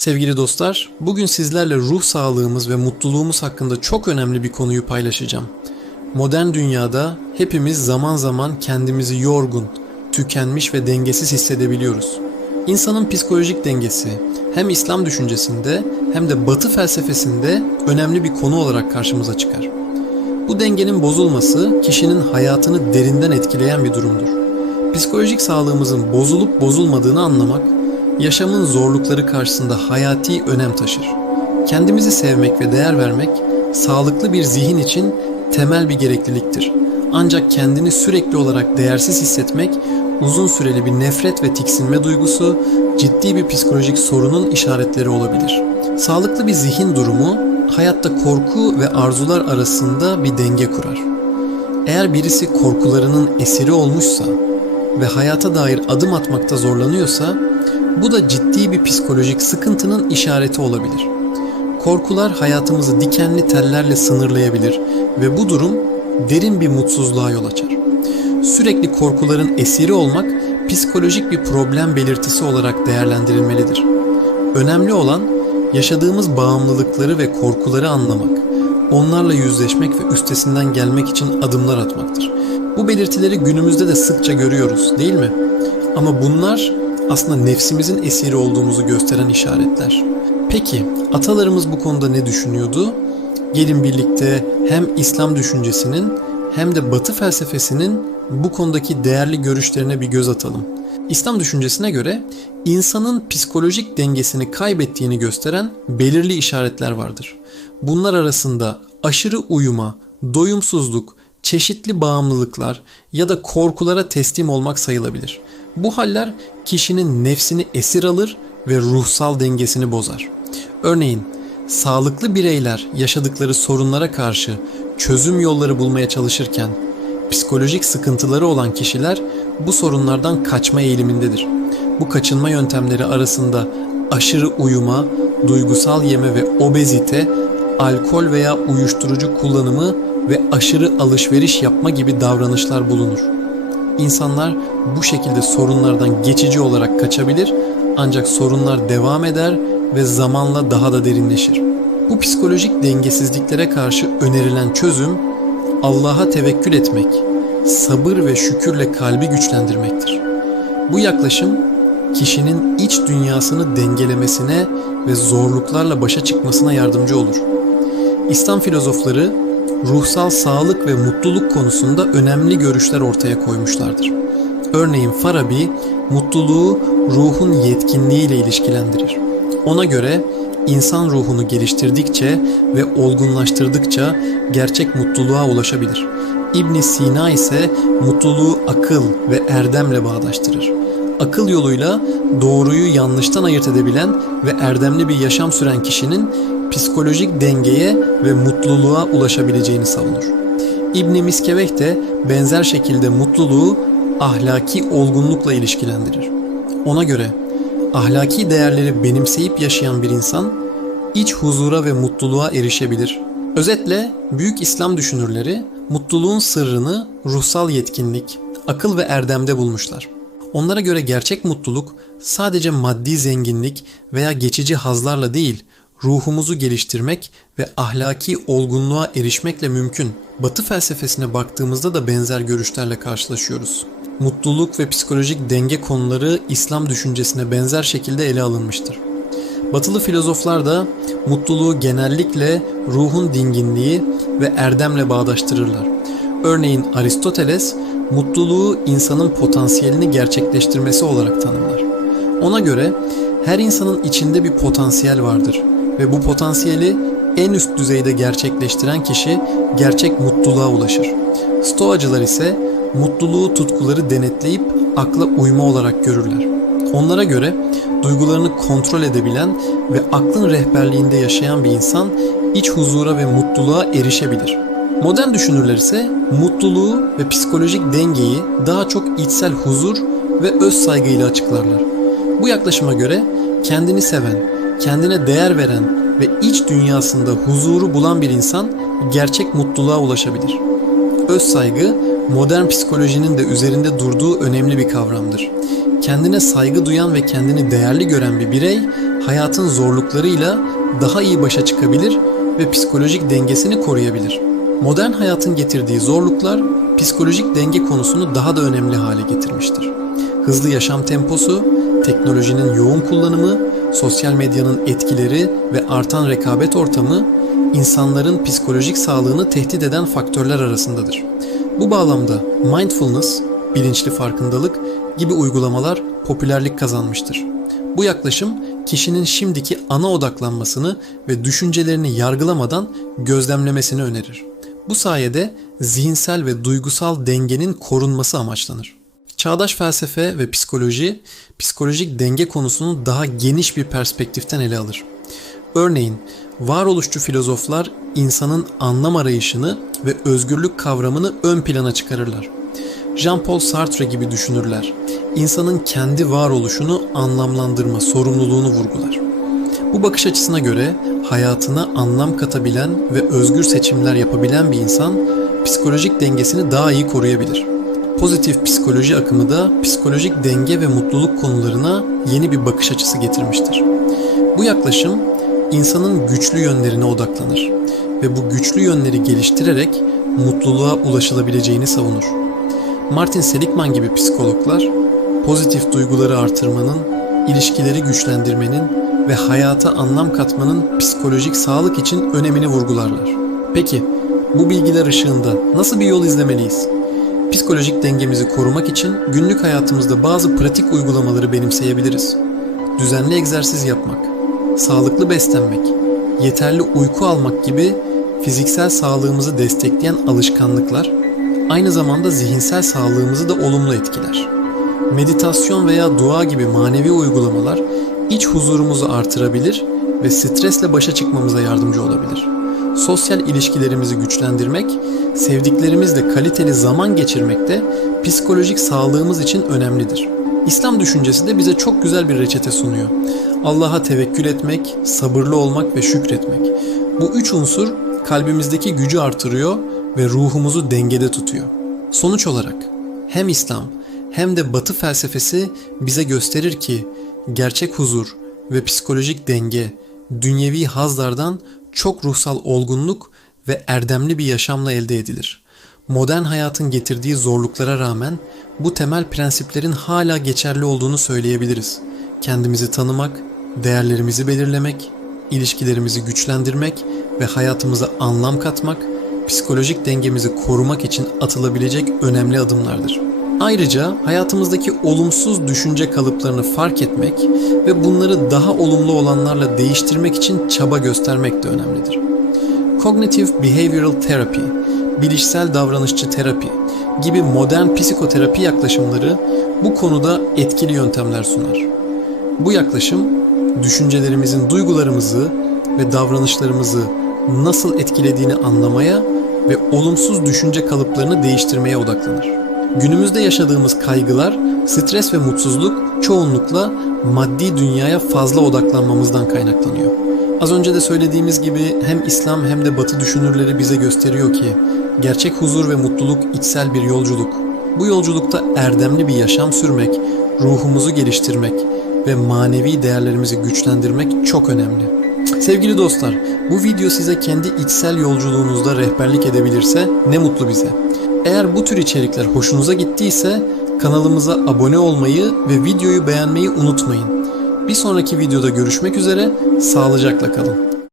Sevgili dostlar, bugün sizlerle ruh sağlığımız ve mutluluğumuz hakkında çok önemli bir konuyu paylaşacağım. Modern dünyada hepimiz zaman zaman kendimizi yorgun, tükenmiş ve dengesiz hissedebiliyoruz. İnsanın psikolojik dengesi hem İslam düşüncesinde hem de Batı felsefesinde önemli bir konu olarak karşımıza çıkar. Bu dengenin bozulması kişinin hayatını derinden etkileyen bir durumdur. Psikolojik sağlığımızın bozulup bozulmadığını anlamak, yaşamın zorlukları karşısında hayati önem taşır. Kendimizi sevmek ve değer vermek, sağlıklı bir zihin için temel bir gerekliliktir. Ancak kendini sürekli olarak değersiz hissetmek, uzun süreli bir nefret ve tiksinme duygusu, ciddi bir psikolojik sorunun işaretleri olabilir. Sağlıklı bir zihin durumu, hayatta korku ve arzular arasında bir denge kurar. Eğer birisi korkularının esiri olmuşsa ve hayata dair adım atmakta zorlanıyorsa, bu da ciddi bir psikolojik sıkıntının işareti olabilir. Korkular hayatımızı dikenli tellerle sınırlayabilir ve bu durum derin bir mutsuzluğa yol açar. Sürekli korkuların esiri olmak psikolojik bir problem belirtisi olarak değerlendirilmelidir. Önemli olan yaşadığımız bağımlılıkları ve korkuları anlamak, onlarla yüzleşmek ve üstesinden gelmek için adımlar atmaktır. Bu belirtileri günümüzde de sıkça görüyoruz, değil mi? Ama bunlar aslında nefsimizin esiri olduğumuzu gösteren işaretler. Peki atalarımız bu konuda ne düşünüyordu? Gelin birlikte hem İslam düşüncesinin hem de Batı felsefesinin bu konudaki değerli görüşlerine bir göz atalım. İslam düşüncesine göre insanın psikolojik dengesini kaybettiğini gösteren belirli işaretler vardır. Bunlar arasında aşırı uyuma, doyumsuzluk, çeşitli bağımlılıklar ya da korkulara teslim olmak sayılabilir. Bu haller kişinin nefsini esir alır ve ruhsal dengesini bozar. Örneğin sağlıklı bireyler yaşadıkları sorunlara karşı çözüm yolları bulmaya çalışırken psikolojik sıkıntıları olan kişiler bu sorunlardan kaçma eğilimindedir. Bu kaçınma yöntemleri arasında aşırı uyuma, duygusal yeme ve obezite, alkol veya uyuşturucu kullanımı ve aşırı alışveriş yapma gibi davranışlar bulunur. İnsanlar bu şekilde sorunlardan geçici olarak kaçabilir ancak sorunlar devam eder ve zamanla daha da derinleşir. Bu psikolojik dengesizliklere karşı önerilen çözüm Allah'a tevekkül etmek, sabır ve şükürle kalbi güçlendirmektir. Bu yaklaşım kişinin iç dünyasını dengelemesine ve zorluklarla başa çıkmasına yardımcı olur. İslam filozofları ruhsal sağlık ve mutluluk konusunda önemli görüşler ortaya koymuşlardır. Örneğin Farabi mutluluğu ruhun yetkinliğiyle ilişkilendirir. Ona göre insan ruhunu geliştirdikçe ve olgunlaştırdıkça gerçek mutluluğa ulaşabilir. İbn Sina ise mutluluğu akıl ve erdemle bağdaştırır. Akıl yoluyla doğruyu yanlıştan ayırt edebilen ve erdemli bir yaşam süren kişinin psikolojik dengeye ve mutluluğa ulaşabileceğini savunur. İbn Miskeveh de benzer şekilde mutluluğu ahlaki olgunlukla ilişkilendirir. Ona göre ahlaki değerleri benimseyip yaşayan bir insan iç huzura ve mutluluğa erişebilir. Özetle büyük İslam düşünürleri mutluluğun sırrını ruhsal yetkinlik, akıl ve erdemde bulmuşlar. Onlara göre gerçek mutluluk sadece maddi zenginlik veya geçici hazlarla değil, ruhumuzu geliştirmek ve ahlaki olgunluğa erişmekle mümkün. Batı felsefesine baktığımızda da benzer görüşlerle karşılaşıyoruz. Mutluluk ve psikolojik denge konuları İslam düşüncesine benzer şekilde ele alınmıştır. Batılı filozoflar da mutluluğu genellikle ruhun dinginliği ve erdemle bağdaştırırlar. Örneğin Aristoteles mutluluğu insanın potansiyelini gerçekleştirmesi olarak tanımlar. Ona göre her insanın içinde bir potansiyel vardır ve bu potansiyeli en üst düzeyde gerçekleştiren kişi gerçek mutluluğa ulaşır. Stoacılar ise mutluluğu tutkuları denetleyip akla uyma olarak görürler. Onlara göre duygularını kontrol edebilen ve aklın rehberliğinde yaşayan bir insan iç huzura ve mutluluğa erişebilir. Modern düşünürler ise mutluluğu ve psikolojik dengeyi daha çok içsel huzur ve öz saygıyla açıklarlar. Bu yaklaşıma göre kendini seven, kendine değer veren ve iç dünyasında huzuru bulan bir insan gerçek mutluluğa ulaşabilir. Öz saygı modern psikolojinin de üzerinde durduğu önemli bir kavramdır. Kendine saygı duyan ve kendini değerli gören bir birey hayatın zorluklarıyla daha iyi başa çıkabilir ve psikolojik dengesini koruyabilir. Modern hayatın getirdiği zorluklar psikolojik denge konusunu daha da önemli hale getirmiştir. Hızlı yaşam temposu, teknolojinin yoğun kullanımı, sosyal medyanın etkileri ve artan rekabet ortamı insanların psikolojik sağlığını tehdit eden faktörler arasındadır. Bu bağlamda mindfulness, bilinçli farkındalık gibi uygulamalar popülerlik kazanmıştır. Bu yaklaşım kişinin şimdiki ana odaklanmasını ve düşüncelerini yargılamadan gözlemlemesini önerir. Bu sayede zihinsel ve duygusal dengenin korunması amaçlanır. Çağdaş felsefe ve psikoloji, psikolojik denge konusunu daha geniş bir perspektiften ele alır. Örneğin, varoluşçu filozoflar insanın anlam arayışını ve özgürlük kavramını ön plana çıkarırlar. Jean-Paul Sartre gibi düşünürler. İnsanın kendi varoluşunu anlamlandırma sorumluluğunu vurgular. Bu bakış açısına göre hayatına anlam katabilen ve özgür seçimler yapabilen bir insan psikolojik dengesini daha iyi koruyabilir. Pozitif psikoloji akımı da psikolojik denge ve mutluluk konularına yeni bir bakış açısı getirmiştir. Bu yaklaşım insanın güçlü yönlerine odaklanır ve bu güçlü yönleri geliştirerek mutluluğa ulaşılabileceğini savunur. Martin Seligman gibi psikologlar pozitif duyguları artırmanın, ilişkileri güçlendirmenin ve hayata anlam katmanın psikolojik sağlık için önemini vurgularlar. Peki bu bilgiler ışığında nasıl bir yol izlemeliyiz? Psikolojik dengemizi korumak için günlük hayatımızda bazı pratik uygulamaları benimseyebiliriz. Düzenli egzersiz yapmak, sağlıklı beslenmek, yeterli uyku almak gibi fiziksel sağlığımızı destekleyen alışkanlıklar aynı zamanda zihinsel sağlığımızı da olumlu etkiler. Meditasyon veya dua gibi manevi uygulamalar iç huzurumuzu artırabilir ve stresle başa çıkmamıza yardımcı olabilir. Sosyal ilişkilerimizi güçlendirmek, sevdiklerimizle kaliteli zaman geçirmek de psikolojik sağlığımız için önemlidir. İslam düşüncesi de bize çok güzel bir reçete sunuyor. Allah'a tevekkül etmek, sabırlı olmak ve şükretmek. Bu üç unsur kalbimizdeki gücü artırıyor ve ruhumuzu dengede tutuyor. Sonuç olarak hem İslam hem de Batı felsefesi bize gösterir ki gerçek huzur ve psikolojik denge dünyevi hazlardan çok ruhsal olgunluk ve erdemli bir yaşamla elde edilir. Modern hayatın getirdiği zorluklara rağmen bu temel prensiplerin hala geçerli olduğunu söyleyebiliriz. Kendimizi tanımak, değerlerimizi belirlemek, ilişkilerimizi güçlendirmek ve hayatımıza anlam katmak psikolojik dengemizi korumak için atılabilecek önemli adımlardır. Ayrıca hayatımızdaki olumsuz düşünce kalıplarını fark etmek ve bunları daha olumlu olanlarla değiştirmek için çaba göstermek de önemlidir. Cognitive Behavioral Therapy, bilişsel davranışçı terapi gibi modern psikoterapi yaklaşımları bu konuda etkili yöntemler sunar. Bu yaklaşım düşüncelerimizin duygularımızı ve davranışlarımızı nasıl etkilediğini anlamaya ve olumsuz düşünce kalıplarını değiştirmeye odaklanır. Günümüzde yaşadığımız kaygılar, stres ve mutsuzluk çoğunlukla maddi dünyaya fazla odaklanmamızdan kaynaklanıyor. Az önce de söylediğimiz gibi hem İslam hem de Batı düşünürleri bize gösteriyor ki gerçek huzur ve mutluluk içsel bir yolculuk. Bu yolculukta erdemli bir yaşam sürmek, ruhumuzu geliştirmek ve manevi değerlerimizi güçlendirmek çok önemli. Sevgili dostlar, bu video size kendi içsel yolculuğunuzda rehberlik edebilirse ne mutlu bize. Eğer bu tür içerikler hoşunuza gittiyse kanalımıza abone olmayı ve videoyu beğenmeyi unutmayın. Bir sonraki videoda görüşmek üzere, sağlıcakla kalın.